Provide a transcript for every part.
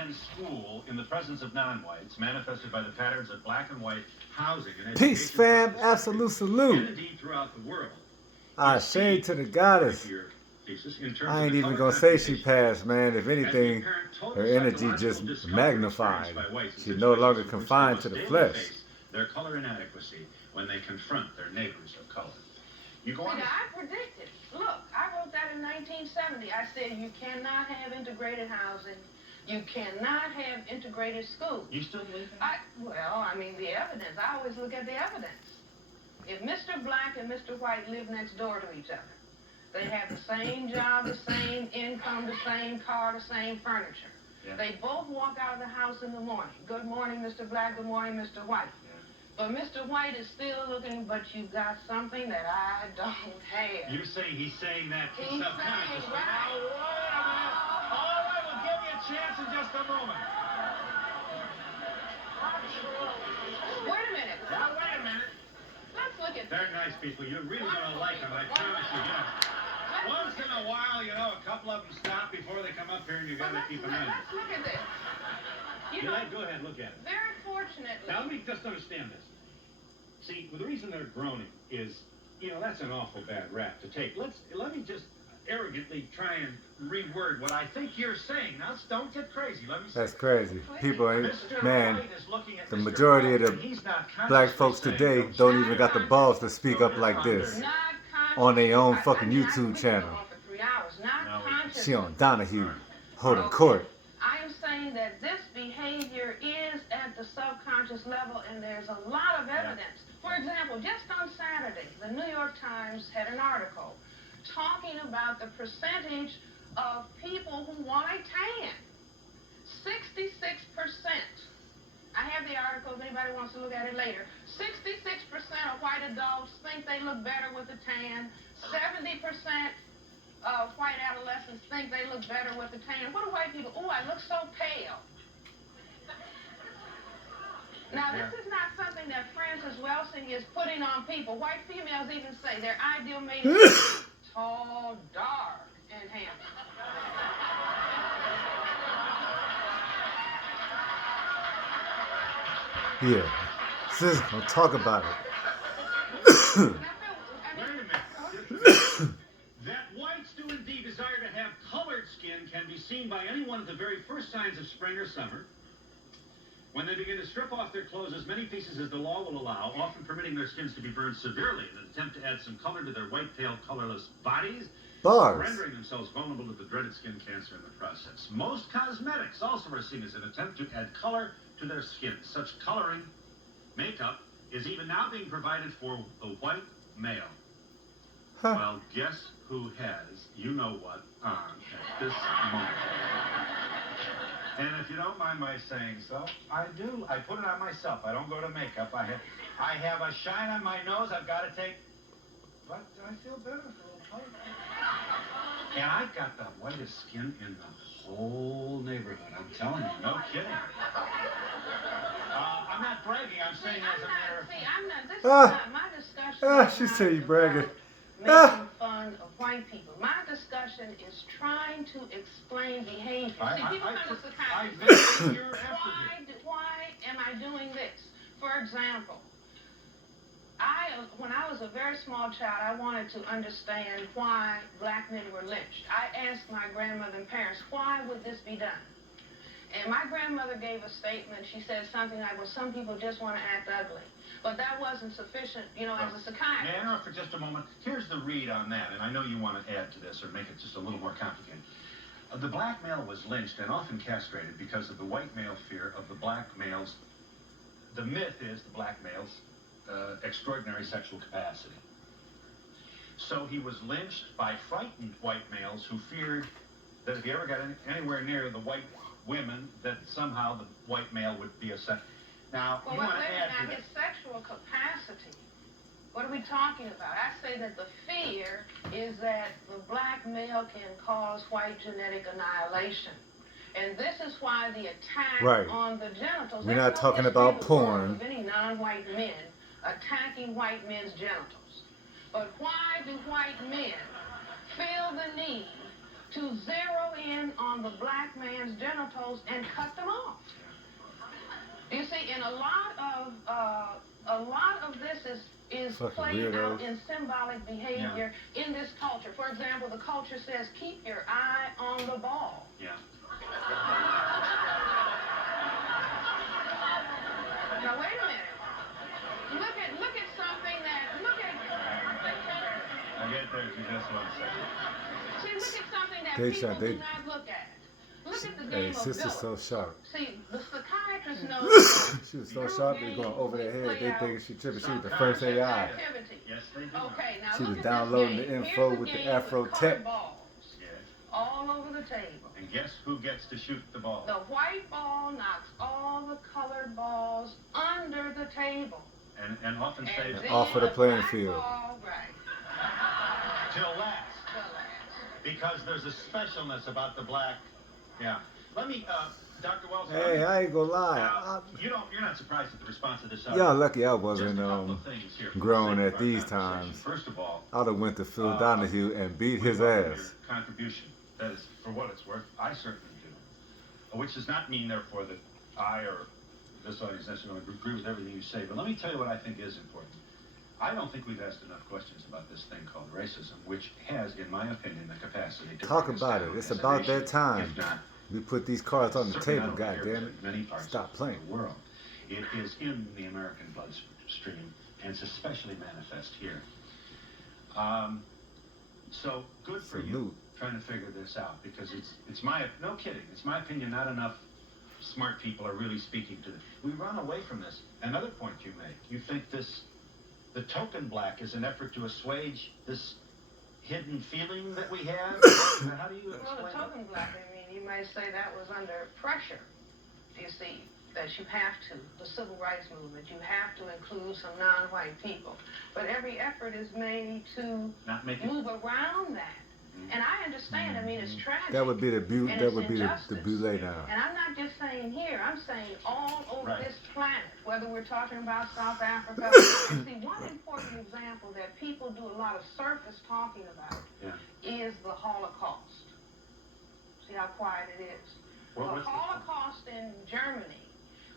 attend school in the presence of non-whites, manifested by the patterns of black and white housing and Peace, education fam. Absolute salute. and indeed throughout the world. Shade to the goddess. I ain't even gonna say she passed, man. If anything, her energy just magnified. She's no longer confined to the flesh. Their color inadequacy when they confront their neighbors of color. You go on. I predicted. Look, I wrote that in 1970. I said you cannot have integrated housing. You cannot have integrated schools. You still believe that? Well, I mean, the evidence. I always look at the evidence. If Mr. Black and Mr. White live next door to each other, they have the same job, the same income, the same car, the same furniture. Yeah. They both walk out of the house in the morning. Good morning, Mr. Black. Good morning, Mr. White. But Mr. White is still looking, but you got something that I don't have. You say he's saying that he's subconsciously. Right. Now, wait a minute. All right, we'll give you a chance in just a moment. Wait a minute. Now, wait a minute. Let's look at They're nice people. You're really going to like them, I promise you. Once in a while, a couple of them stop before they come up here, and you got to keep them in. Let's look at this. Go ahead, look at it. Very fortunately. Now, let me just understand this. See, the reason they're groaning is, that's an awful bad rap to take. Let me just arrogantly try and reword what I think you're saying. Now, don't get crazy. Let me say. That's crazy. People ain't, man, the majority of the black folks today don't even got the balls to speak up like this on their own fucking YouTube channel. She on Donahue, holding court. I am saying that this behavior is at the subconscious level, and there's a lot of evidence. For example, just on Saturday, the New York Times had an article talking about the percentage of people who want a tan. 66%. I have the article if anybody wants to look at it later. 66% of white adults think they look better with a tan. 70% of white adolescents think they look better with a tan. What do white people? Oh, I look so pale. Now, this is not something that Francis Welsing is putting on people. White females even say their ideal mate is tall, dark, and handsome. Yeah. Sis, don't talk about it. Wait a minute. That whites do indeed desire to have colored skin can be seen by anyone at the very first signs of spring or summer, when they begin to strip off their clothes as many pieces as the law will allow, often permitting their skins to be burned severely in an attempt to add some color to their white, pale, colorless bodies, rendering themselves vulnerable to the dreaded skin cancer in the process. Most cosmetics also are seen as an attempt to add color to their skin. Such coloring makeup is even now being provided for the white male. Huh. Well, guess who has you-know-what on at this moment? And if you don't mind my saying so, I do. I put it on myself. I don't go to makeup. I have a shine on my nose. I've got to take... But I feel better for a little color. And I've got the whitest skin in the whole neighborhood. I'm telling you. No kidding. I'm not bragging. I'm saying as a matter of fact. This is not my discussion. She said you bragging. Making fun of white people. My discussion is trying to explain behavior. See, people come to psychiatry. Why am I doing this? For example, when I was a very small child, I wanted to understand why black men were lynched. I asked my grandmother and parents, why would this be done? And my grandmother gave a statement. She said something like, well, some people just want to act ugly. But that wasn't sufficient, as a psychiatrist. May I interrupt for just a moment? Here's the read on that, and I know you want to add to this or make it just a little more complicated. The black male was lynched and often castrated because of the white male fear of the black male's... The myth is the black male's extraordinary sexual capacity. So he was lynched by frightened white males who feared that if he ever got anywhere near the white women, that somehow the white male would be a sex. Now, well, you want to add to his sexual capacity. What are we talking about? I say that the fear is that the black male can cause white genetic annihilation. And this is why the attack on the genitals... We're not talking about porn. ...of any non-white men attacking white men's genitals. But why do white men feel the need to zero in on the black man's genitals and cut them off. You see, and a lot of this is played out in symbolic behavior in this culture. For example, the culture says, keep your eye on the ball. Yeah. Now wait a minute. Look at something that I'll get there to just one second. see, look at something that people do not look at. Look at the game of sister's so sharp. See, the psychiatrist knows. She was so sharp, they going over their head. They thinking she tripping. She was the first AI. Yes, they do. Okay, now She was look downloading at this the game. info Here's with the game Afro with tech. colored balls all over the table. And guess who gets to shoot the ball? The white ball knocks all the colored balls under the table. And often saves off of the playing field. Ball, right. Till last. Because there's a specialness about the black. Yeah. Let me, Dr. Welsing. Hey, I ain't gonna lie. You're not surprised at the response of this. Y'all lucky I wasn't Just a couple of things here growing for the at sake of our these conversation. times. First of all, I'd have went to Phil Donahue and beat his welcome ass. your contribution. That is, for what it's worth, I certainly do. Which does not mean, therefore, that I or this audience necessarily agree with everything you say. But let me tell you what I think is important. I don't think we've asked enough questions about this thing called racism, which has, in my opinion, the capacity to Talk bring us about down it. It's as a about nation, that time. if not We put these cards on the certainly table, not over here, goddammit. but many parts Stop of playing. the world. It is in the American bloodstream, and it's especially manifest here. So good for you trying to figure this out, because it's my, no kidding, it's my opinion, not enough smart people are really speaking to this. We run away from this. Another point you make, you think the token black is an effort to assuage this hidden feeling that we have? How do you explain Well, the token black, I mean, you might say that was under pressure. You see, that you have to, the civil rights movement, you have to include some non-white people. But every effort is made to move around that. And I understand, I mean, it's tragic. That would be the boule now. And I'm not just saying here, I'm saying all over this planet, whether we're talking about South Africa. See, one important example that people do a lot of surface talking about is the Holocaust. See how quiet it is? The Holocaust in Germany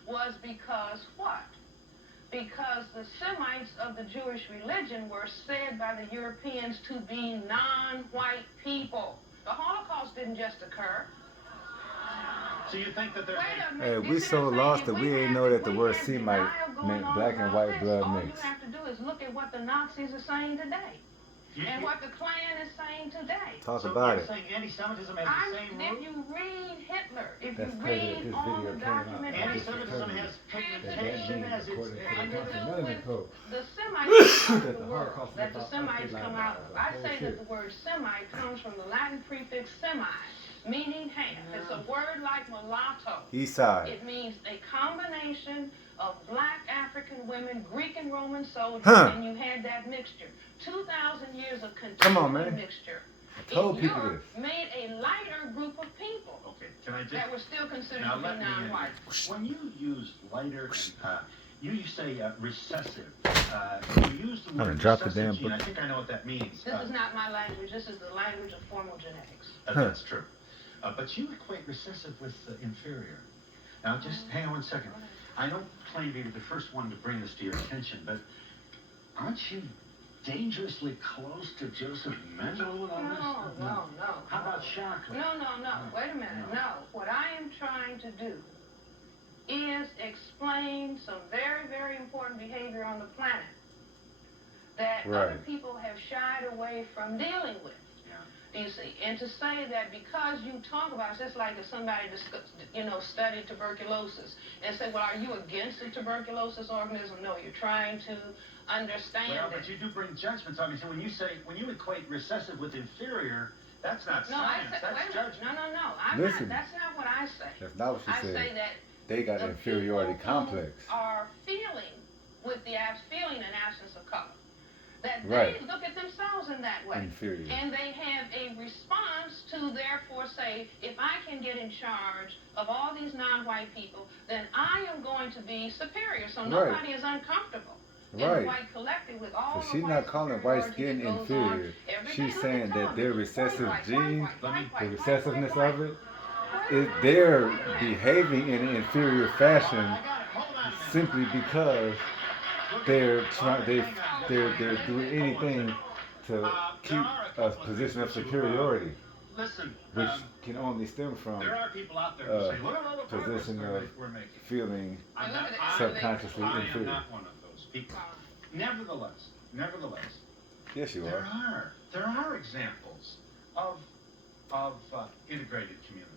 was because what? Because the Semites of the Jewish religion were said by the Europeans to be non-white people. The Holocaust didn't just occur. So you think that there's Hey, we so lost that we ain't know that the word Semite meant black and white blood mixed. All you have to do is look at what the Nazis are saying today. And what the Klan is saying today. Talk about it. Saying anti-Semitism has the same root? If you read Hitler, if you read all the documentation, anti-Semitism has pigmentation as its the Semites come the world that the Semites come out of. I say that the word Semite comes from the Latin prefix semi, meaning half. It's a word like mulatto. East side. It means a combination of black African women, Greek and Roman soldiers, and you had that mixture. 2,000 years of continuous mixture. Told people this. Made a lighter group of people that were still considered to be non-white. When you use lighter, you say recessive. You use the word recessive gene. I think I know what that means. This is not my language. This is the language of formal genetics. That's true. But you equate recessive with inferior. Now, just hang on 1 second. I don't claim to be the first one to bring this to your attention, but aren't you dangerously close to Joseph Mengele on this? No. How about Shockley? No. Wait a minute. No. What I am trying to do is explain some very, very important behavior on the planet that other people have shied away from dealing with. You see, and to say that because you talk about it, it's just like if somebody studied tuberculosis and said, well, are you against the tuberculosis organism? No, you're trying to understand it. Well, but you do bring judgments on me. So when you equate recessive with inferior, that's not science, that's judgment. No. That's not what I say. That's not what she said. I say that they got an inferiority complex. Are feeling an absence of color. That they look at themselves in that way. Inferior. And they have a response to therefore say, if I can get in charge of all these non-white people, then I am going to be superior. So nobody is uncomfortable Right. the white collective with all So the she's white not calling white superiority skin that goes inferior. on every She's day. Look saying at that Tommy. their White, recessive white, gene, white, white, the white, recessiveness white, of it, white. they're behaving in an inferior fashion I got it. Hold on a minute. simply because they're trying, they're doing anything to keep a position of superiority, Listen, which can only stem from there are people out there who say, look at all the progress position of we're making. feeling I'm not, subconsciously I am inferior. not one of those people. Nevertheless, Yes, you are. there are examples of integrated communities.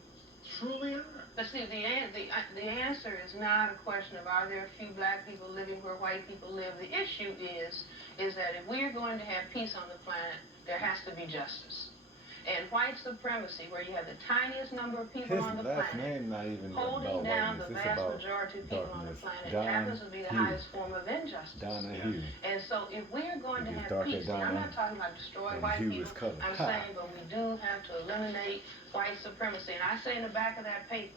Truly are. But see, the answer is not a question of are there a few black people living where white people live. The issue is that if we're going to have peace on the planet, there has to be justice. And white supremacy, where you have the tiniest number of people His on the last planet name not even holding about down whiteness. the It's vast about majority of people on the darkness. planet, Don happens to be the Hue. highest form of injustice. Donna Yeah. Hue. And so if we're going to It is have darker peace, and I'm Donna, not talking about destroy and white hue people, is color. I'm Ha. saying, but we do have to eliminate white supremacy. And I say in the back of that paper,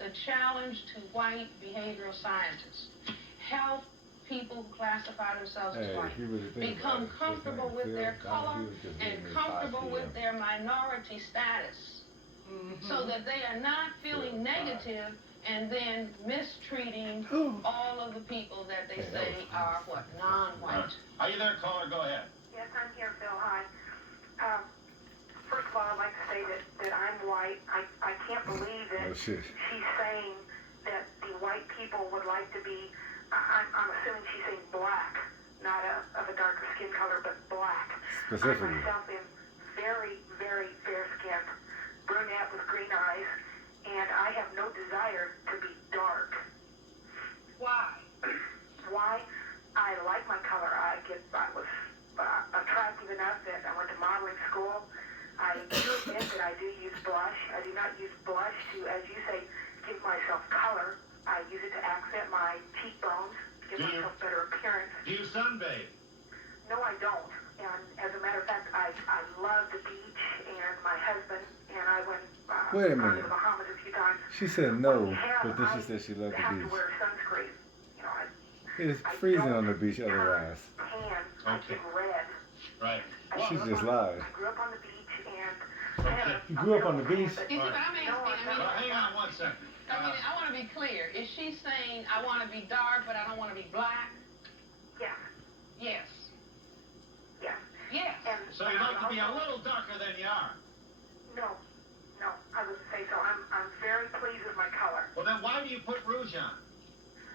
the challenge to white behavioral scientists, help people who classify themselves as white become comfortable with their color and comfortable with their minority status, so that they are not feeling negative and then mistreating all of the people that they say are what, non-white. Are you there, caller? Go ahead. Yes, I'm here, Phil. Hi. First of all, I'd like to say that I'm white. I can't believe that she's saying that the white people would like to be, I'm assuming she's saying black, not of a darker skin color, but black. Specifically. I myself am very, very fair-skinned, brunette with green eyes, and I have no desire to be dark. Why? Why? I like my color. I was attractive enough that I went to modeling school. I do admit that I do use blush. I do not use blush to, as you say, give myself color. I use it to accent my cheekbones, to give myself better appearance. Do you sunbathe? No, I don't. And as a matter of fact, I love the beach and my husband, and I went Wait a to minute. the Bahamas a few times. She said no, but then she said she loved the I have to beach. wear sunscreen. You know, It's freezing on the beach otherwise. tan, I get red. Right. She just lied. I grew up on the beach, and You grew up on the beach? You see what I'm asking? Well, hang on one second. I want to be clear. Is she saying I want to be dark, but I don't want to be black? yes, Yes. yes. Yes. And So you'd like to be a little darker than you are? No, I wouldn't say so. I'm very pleased with my color. Well, then why do you put rouge on?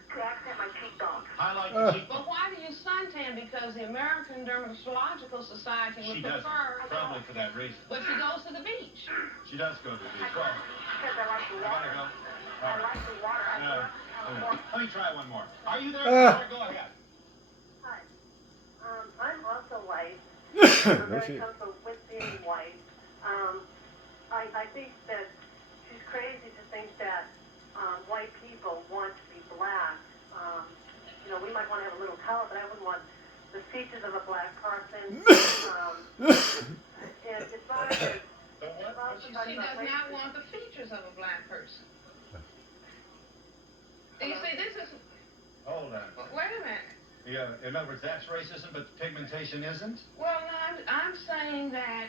To accent my cheekbones. Highlight the cheekbone. But why do you suntan? Because the American Dermatological Society would She does. prefer. Probably for that reason. But she goes to the beach. She does go to the beach. Well, Because I like the I water. gotta go. I All right. like the water. I grew up in California. Let me try one more. Are you there? Caller? Go ahead. Hi. I'm also white. No I'm very shit. comfortable with being white. I think that she's crazy to think that white people want to be black. You know, we might want to have a little color, but I wouldn't want the features of a black person. It's not as The what? She does not want the features of a black person. You see, this is. Hold on. Wait a minute. Yeah, in other words, that's racism, but pigmentation isn't? Well, no, I'm saying that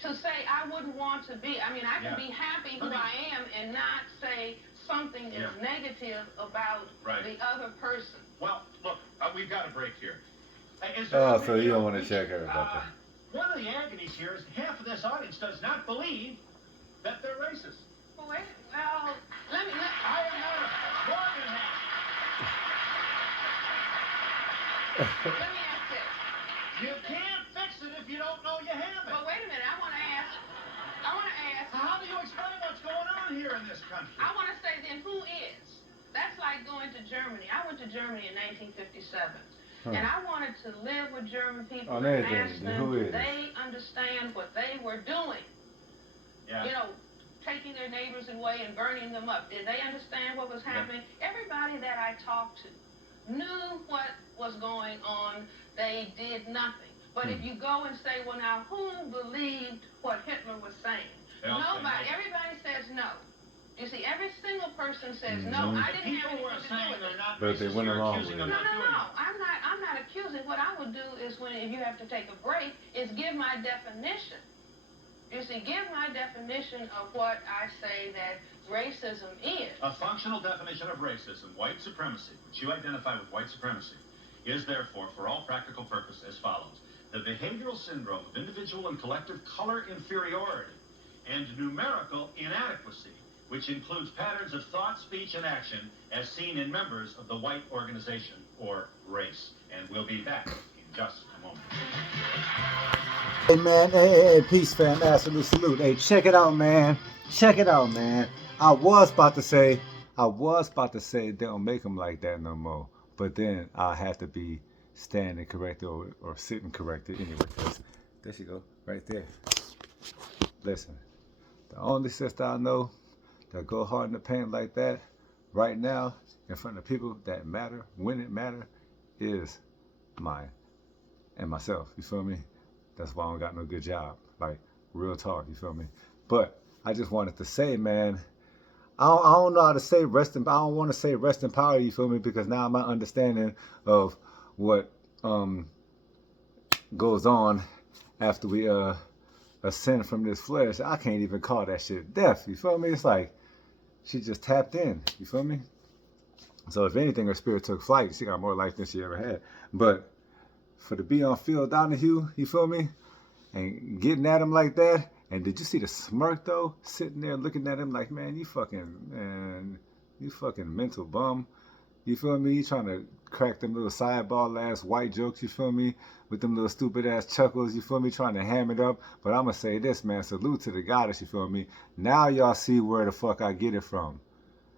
to say I wouldn't want to be, I mean, I can be happy who I am and not say something is negative about the other person. Well, look, we've got a break here. Oh, so you don't want to check her about that. One of the agonies here is half of this audience does not believe that they're racist. Well, wait, well, let me. I am not more than half. Let me ask this. You can't fix it if you don't know you have it. But wait a minute, I want to ask. How do you explain what's going on here in this country? I want to say then, who is? That's like going to Germany. I went to Germany in 1957. And I wanted to live with German people and ask them, did they understand what they were doing? Yeah. You know, taking their neighbors away and burning them up. Did they understand what was happening? Everybody that I talked to knew what was going on. They did nothing. But if you go and say, well, now, who believed what Hitler was saying? Nobody. Everybody says no. You see, every single person says, no, I didn't have anything to do with it. But they went along with it. No, I'm not accusing. What I would do is if you have to take a break, is give my definition. You see, give my definition of what I say that racism is. A functional definition of racism, white supremacy, which you identify with white supremacy, is therefore, for all practical purpose, as follows. The behavioral syndrome of individual and collective color inferiority and numerical inadequacy, which includes patterns of thought, speech, and action as seen in members of the white organization or race. And we'll be back in just a moment. Hey man, hey, peace fam, absolute salute. Hey, check it out, man. Check it out, man. I was about to say they don't make them like that no more. But then I have to be standing corrected or sitting corrected anyway. Cause there she go, right there. Listen, the only sister I know that go hard in the paint like that right now in front of people that matter, when it matter, is mine and myself. You feel me? That's why I don't got no good job. Like, real talk, you feel me? But I just wanted to say, man, I don't know how to say rest in, I don't want to say rest in power, you feel me? Because now my understanding of what goes on after we ascend from this flesh, I can't even call that shit death, you feel me? It's like she just tapped in, you feel me? So if anything, her spirit took flight. She got more life than she ever had. But for to be on Phil Donahue, you feel me? And getting at him like that. And did you see the smirk though? Sitting there looking at him like, man, you fucking mental bum. You feel me? You trying to crack them little sideball ass white jokes, you feel me? With them little stupid ass chuckles, you feel me? Trying to ham it up. But I'm gonna say this, man, salute to the goddess, you feel me? Now y'all see where the fuck I get it from.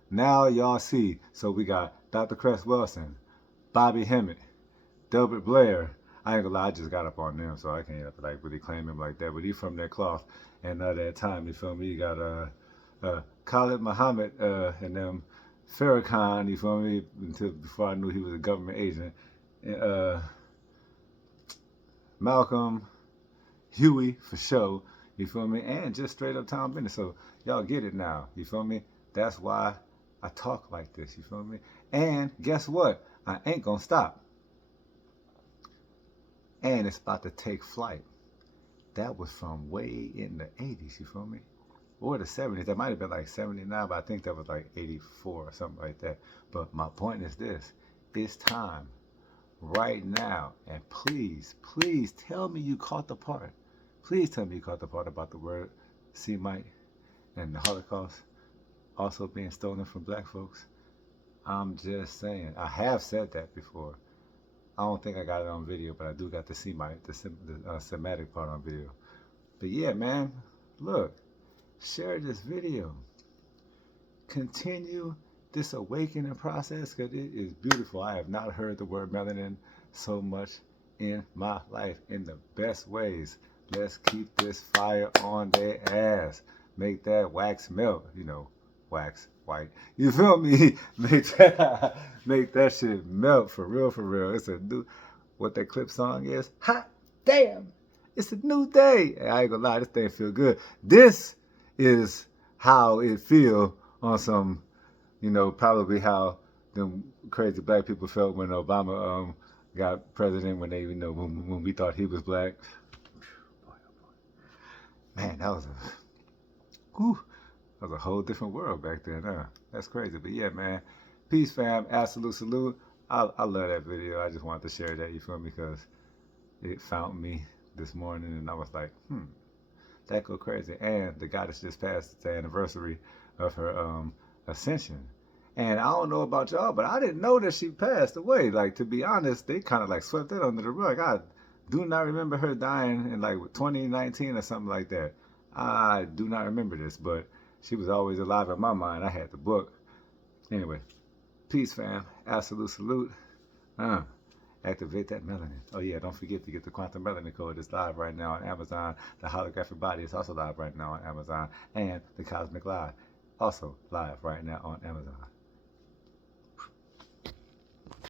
Now y'all see. So we got Dr.Cress Welsing, Bobby Hemmett, Delbert Blair. I ain't gonna lie, I just got up on them, so I can't like really claim him like that. But he from that cloth and that time, you feel me? You got Khalid Muhammad and them Farrakhan, you feel me? Until before I knew he was a government agent. Malcolm, Huey for sure, you feel me? And just straight up Tom Bennett. So y'all get it now, you feel me? That's why I talk like this, you feel me? And guess what? I ain't gonna stop. And it's about to take flight. That was from way in the 80s, you feel me? Or the 70s. That might have been like 79, but I think that was like 84 or something like that. But my point is this. It's time right now. And please, please tell me you caught the part. Please tell me you caught the part about the word Semite and the Holocaust also being stolen from black folks. I'm just saying. I have said that before. I don't think I got it on video, but I do got the Semite, the Semitic part on video. But yeah, man, look, share this video. Continue this awakening process because it is beautiful. I have not heard the word melanin so much in my life in the best ways. Let's keep this fire on their ass. Make that wax melt, you know, wax white. You feel me? Make that shit melt for real, for real. It's a new, what that clip song is? Hot damn! It's a new day. I ain't gonna lie, this thing feel good. This is how it feel on some, you know, probably how them crazy black people felt when Obama got president, when they, you know, when we thought he was black. Man, that was a whole different world back then, huh? That's crazy. But yeah, man. Peace, fam. Absolute salute. I love that video. I just wanted to share that, you feel me? Because it found me this morning and I was like, that go crazy. And the goddess just passed the anniversary of her ascension. And I don't know about y'all, but I didn't know that she passed away. Like, to be honest, they kind of like swept it under the rug. I do not remember her dying in like 2019 or something like that. I do not remember this, but she was always alive in my mind. I had the book. Anyway, peace, fam. Absolute salute. Activate that melanin. Oh yeah, don't forget to get the quantum melanin code. It's live right now on Amazon. The holographic body is also live right now on Amazon. And the cosmic lie, also live right now on Amazon.